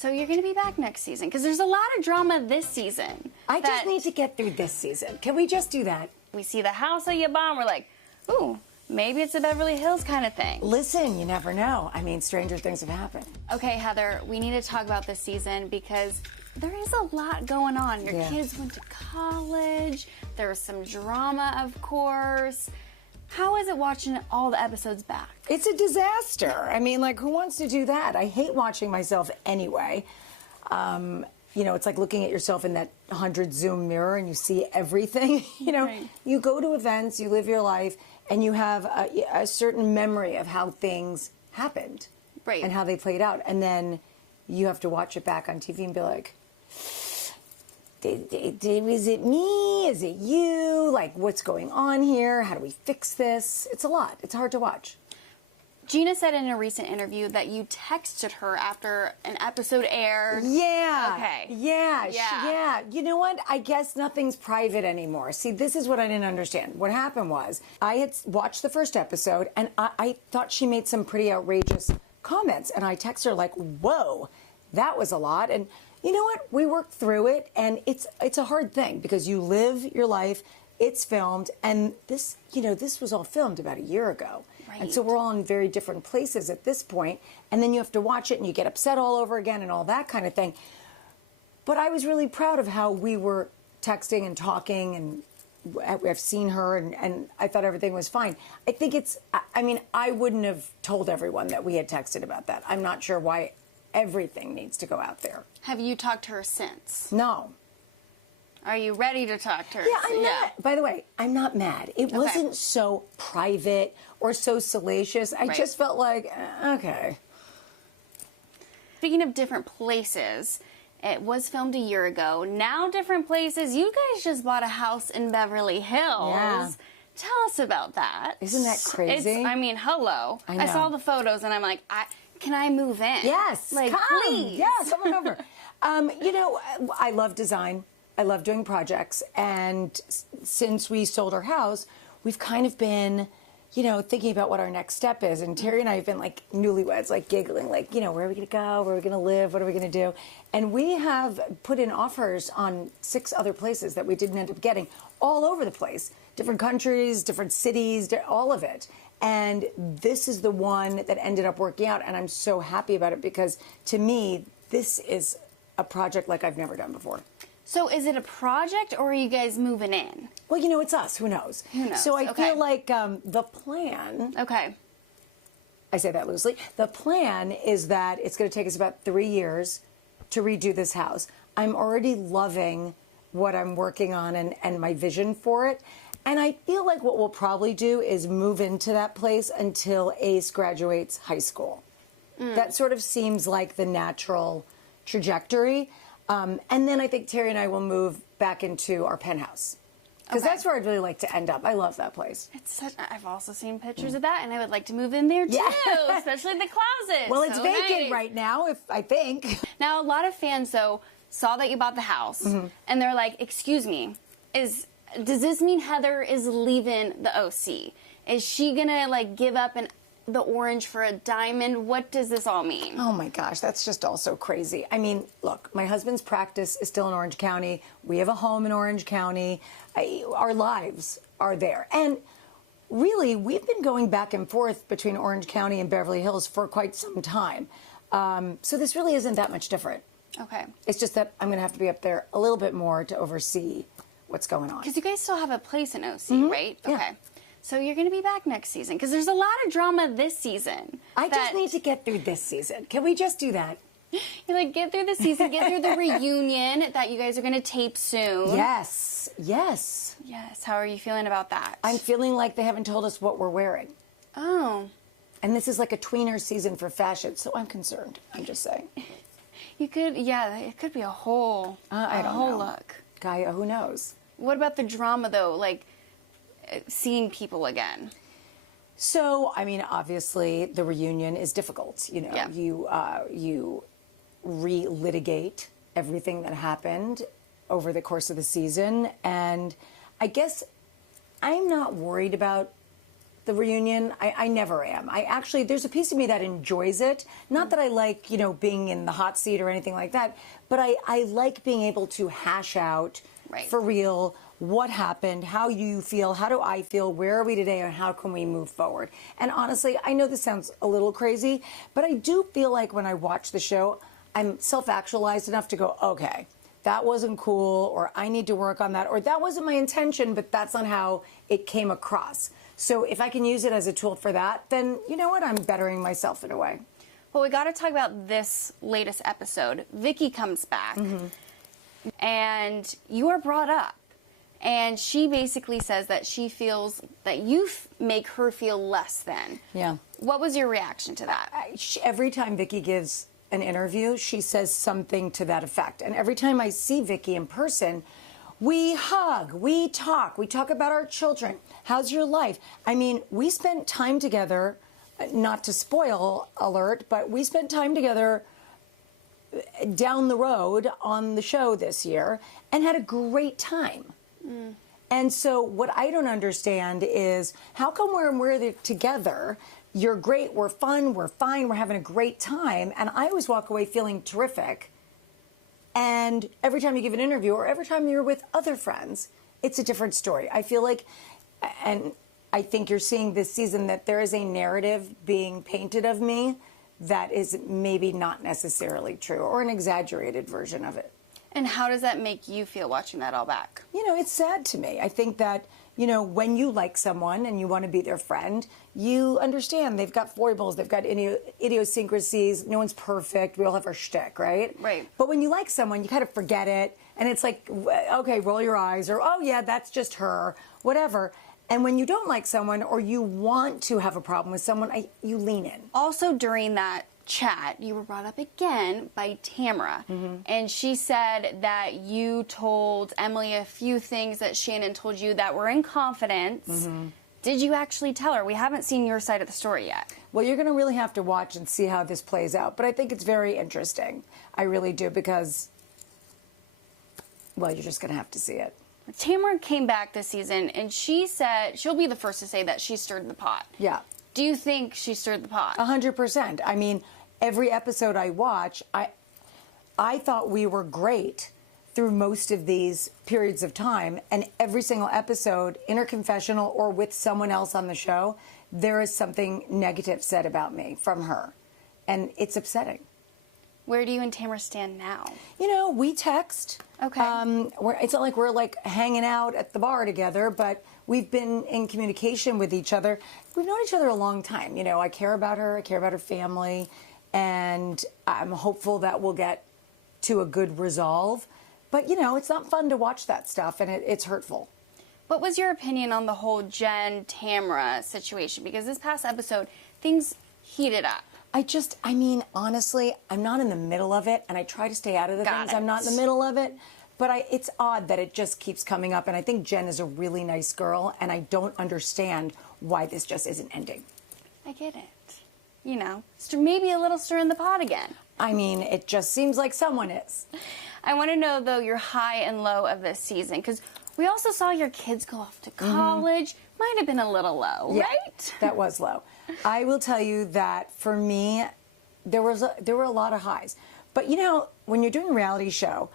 So you're going to be back next season because there's a lot of drama this season. I just need to get through this season. Can we just do that? We see the house that you bought and we're like, ooh, maybe it's a Beverly Hills kind of thing. Listen, you never know. I mean, stranger things have happened. Okay, Heather, we need to talk about this season because there is a lot going on. Your kids went to college. There was some drama, of course. How is it watching all the episodes back? It's a disaster. I mean, like, who wants to do that? I hate watching myself anyway. You know, it's like looking at yourself in that 100 zoom mirror and you see everything. You know, you go to events, you live your life, and you have a certain memory of how things happened. Right. And how they played out. And then you have to watch it back on TV and be like, is it me? Is it you? Like, what's going on here? How do we fix this? It's a lot. It's hard to watch. Gina said in a recent interview that you texted her after an episode aired. Yeah. Okay. Yeah. You know what? I guess nothing's private anymore. See, this is what I didn't understand. What happened was I had watched the first episode and I thought she made some pretty outrageous comments. And I texted her like, whoa, that was a lot. And you know what? We worked through it, and it's a hard thing because you live your life, it's filmed, and this was all filmed about a year ago. Right. And so we're all in very different places at this point, and then you have to watch it and you get upset all over again and all that kind of thing. But I was really proud of how we were texting and talking, and I've seen her, and I thought everything was fine. I think I wouldn't have told everyone that we had texted about that. I'm not sure why everything needs to go out there. Have you talked to her since? No. Are you ready to talk to her? Yeah, I'm not. By the way, I'm not mad. It wasn't so private or so salacious. I just felt like, okay. Speaking of different places, it was filmed a year ago. Now different places. You guys just bought a house in Beverly Hills. Yeah. Tell us about that. Isn't that crazy? I mean, hello. I know. I saw the photos and I'm like, can I move in? Yes, like, come. Please. Yeah, come on over. You know, I love design. I love doing projects. And since we sold our house, we've kind of been, you know, thinking about what our next step is. And Terry and I have been like newlyweds, like giggling, like, you know, where are we going to go? Where are we going to live? What are we going to do? And we have put in offers on 6 other places that we didn't end up getting, all over the place. Different countries, different cities, all of it. And this is the one that ended up working out, and I'm so happy about it because, to me, this is a project like I've never done before. So is it a project, or are you guys moving in? Well, you know, it's us. Who knows? Who knows? So I feel like the plan... Okay. I say that loosely. The plan is that it's going to take us about 3 years to redo this house. I'm already loving what I'm working on and my vision for it. And I feel like what we'll probably do is move into that place until Ace graduates high school. That sort of seems like the natural trajectory. And then I think Terry and I will move back into our penthouse. Because that's where I'd really like to end up. I love that place. I've also seen pictures of that, and I would like to move in there, too, especially the closet. Well, it's vacant right now, I think. Now, a lot of fans, though, saw that you bought the house, and they're like, excuse me, does this mean Heather is leaving the OC? Is she gonna like give up the orange for a diamond? What does this all mean? Oh my gosh, that's just all so crazy. I mean, look, my husband's practice is still in Orange County. We have a home in Orange County. Our lives are there. And really, we've been going back and forth between Orange County and Beverly Hills for quite some time. So this really isn't that much different. Okay. It's just that I'm gonna have to be up there a little bit more to oversee what's going on. Because you guys still have a place in OC, right? Yeah. Okay. So you're going to be back next season because there's a lot of drama this season. I just need to get through this season. Can we just do that? You like get through the season, get through the reunion that you guys are going to tape soon. Yes. Yes. Yes. How are you feeling about that? I'm feeling like they haven't told us what we're wearing. Oh. And this is like a tweener season for fashion, so I'm concerned. I'm just saying. You could, it could be a whole, I don't know. look. Gaia, who knows? What about the drama, though, like seeing people again? So, I mean, obviously, the reunion is difficult. You know, you relitigate everything that happened over the course of the season. And I guess I'm not worried about the reunion. I never am. I actually, there's a piece of me that enjoys it. Not that I like, being in the hot seat or anything like that, but I like being able to hash out for real what happened, how you feel, how do I feel, where are we today, and how can we move forward. And honestly, I know this sounds a little crazy, but I do feel like when I watch the show, I'm self-actualized enough to go, okay, that wasn't cool, or I need to work on that, or that wasn't my intention, but that's not how it came across. So if I can use it as a tool for that, then you know what? I'm bettering myself in a way. Well, we got to talk about this latest episode. Vicki comes back, and you are brought up. And she basically says that she feels that you make her feel less than. Yeah. What was your reaction to that? Every time Vicki gives an interview, she says something to that effect. And every time I see Vicki in person, we hug, we talk about our children. How's your life? I mean, we spent time together, not to spoil alert, but we spent time together down the road on the show this year and had a great time. And so what I don't understand is how come when we're together, you're great, we're fun, we're fine, we're having a great time, and I always walk away feeling terrific. And every time you give an interview or every time you're with other friends, it's a different story. I feel like, and I think you're seeing this season that there is a narrative being painted of me that is maybe not necessarily true, or an exaggerated version of it. And how does that make you feel watching that all back? It's sad to me. I think that, when you like someone and you want to be their friend, you understand they've got foibles, they've got idiosyncrasies, no one's perfect, we all have our shtick, right? Right. But when you like someone, you kind of forget it, and it's like, okay, roll your eyes, or, oh yeah, that's just her, whatever. And when you don't like someone, or you want to have a problem with someone, you lean in. Also, during that chat, you were brought up again by Tamra, and she said that you told Emily a few things that Shannon told you that were in confidence. Did you actually tell her? We haven't seen your side of the story yet. Well, you're going to really have to watch and see how this plays out, but I think it's very interesting. I really do, because, well, you're just going to have to see it. Tamra came back this season, and she said she'll be the first to say that she stirred the pot. Yeah. Do you think she stirred the pot? 100%. I mean, every episode I watch, I thought we were great through most of these periods of time, and every single episode, in her confessional or with someone else on the show, there is something negative said about me from her, and it's upsetting. Where do you and Tamra stand now? We text. Okay. It's not like we're hanging out at the bar together, but we've been in communication with each other. We've known each other a long time. I care about her. I care about her family. And I'm hopeful that we'll get to a good resolve. But, it's not fun to watch that stuff, and it's hurtful. What was your opinion on the whole Jen-Tamra situation? Because this past episode, things heated up. Honestly, I'm not in the middle of it, and I try to stay out of the things I'm not in the middle of it. But it's odd that it just keeps coming up, and I think Jen is a really nice girl, and I don't understand why this just isn't ending. I get it. Maybe a little stir in the pot again. It just seems like someone is. I want to know, though, your high and low of this season, because we also saw your kids go off to college. Might have been a little low, right? That was low. I will tell you that for me, there were a lot of highs. But when you're doing a reality show,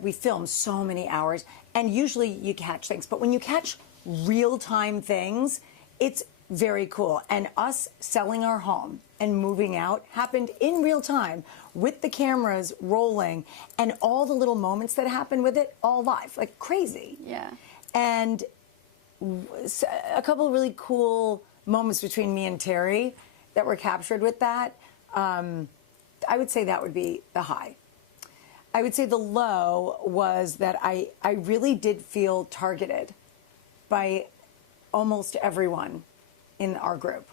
we film so many hours, and usually you catch things. But when you catch real-time things, it's very cool. And us selling our home and moving out happened in real time with the cameras rolling and all the little moments that happened with it, all live, like crazy. Yeah. And a couple of really cool moments between me and Terry that were captured with that. I would say that would be the high. I would say the low was that I really did feel targeted by almost everyone in our group.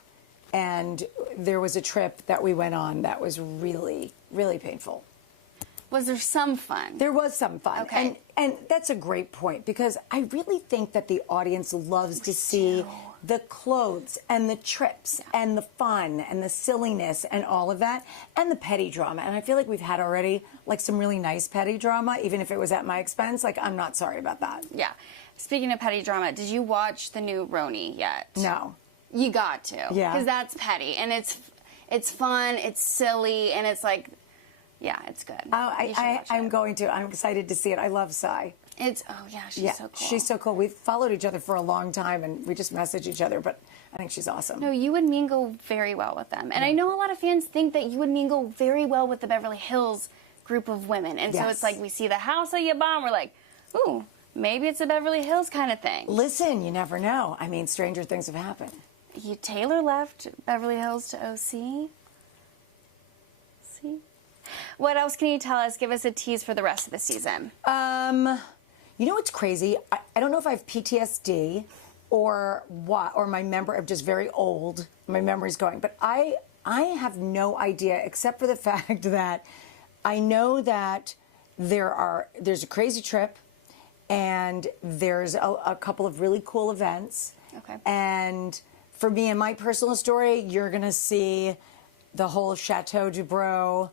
And there was a trip that we went on that was really, really painful. Was there some fun? There was some fun. Okay. And that's a great point, because I really think that the audience loves to see the clothes and the trips and the fun and the silliness and all of that, and the petty drama. And I feel like we've had already some really nice petty drama, even if it was at my expense. I'm not sorry about that. Yeah. Speaking of petty drama, did you watch the new RHOC yet? No. You got to. Yeah. Because that's petty. And it's fun, it's silly, and it's like, yeah, it's good. Oh, I'm going to. I'm excited to see it. I love Sai. She's so cool. She's so cool. We've followed each other for a long time, and we just message each other, but I think she's awesome. No, you would mingle very well with them. And I know a lot of fans think that you would mingle very well with the Beverly Hills group of women. And so it's like we see the house that you bought, and we're like, ooh, maybe it's a Beverly Hills kind of thing. Listen, you never know. I mean, stranger things have happened. Taylor left Beverly Hills to OC. See? What else can you tell us? Give us a tease for the rest of the season. You know what's crazy? I don't know if I have PTSD or what, or my memory, I'm just very old. My memory's going. But I have no idea, except for the fact that I know that there's a crazy trip, and there's a couple of really cool events. Okay. And for me and my personal story, you're going to see the whole Chateau Dubrow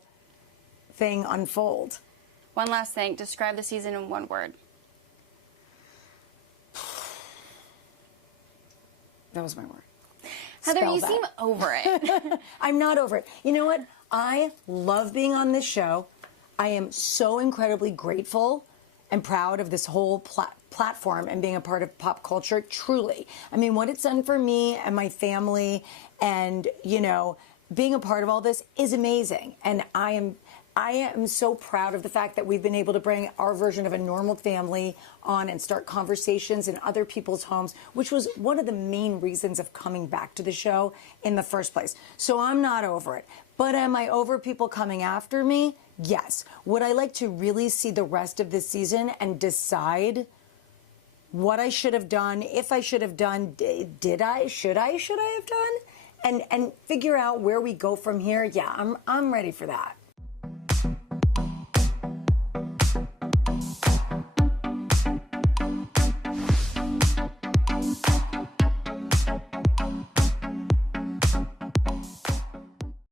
thing unfold. One last thing. Describe the season in one word. That was my word. Heather, Spell you that. seem over it. I'm not over it. You know what? I love being on this show. I am so incredibly grateful and proud of this whole platform and being a part of pop culture, truly. I mean, what it's done for me and my family and, you know, being a part of all this is amazing. And I am so proud of the fact that we've been able to bring our version of a normal family on and start conversations in other people's homes, which was one of the main reasons of coming back to the show in the first place. So I'm not over it. But am I over people coming after me? Yes. Would I like to really see the rest of this season and decide what I should have done, if I should have done, should I have done? And figure out where we go from here? Yeah, I'm ready for that.